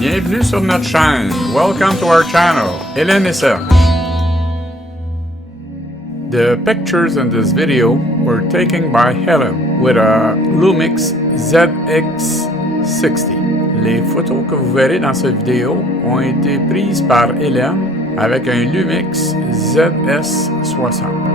Bienvenue sur notre chaîne. Welcome to our channel. Hélène et Serge. The pictures in this video were taken by Hélène with a Lumix ZS60. Les photos que vous verrez dans cette vidéo ont été prises par Hélène avec un Lumix ZS60.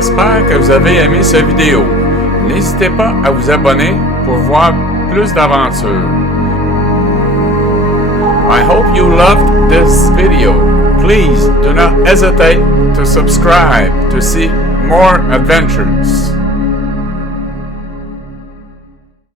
J'espère que vous avez aimé cette vidéo. N'hésitez pas à vous abonner pour voir plus d'aventures. I hope you loved this video. Please do not hesitate to subscribe to see more adventures.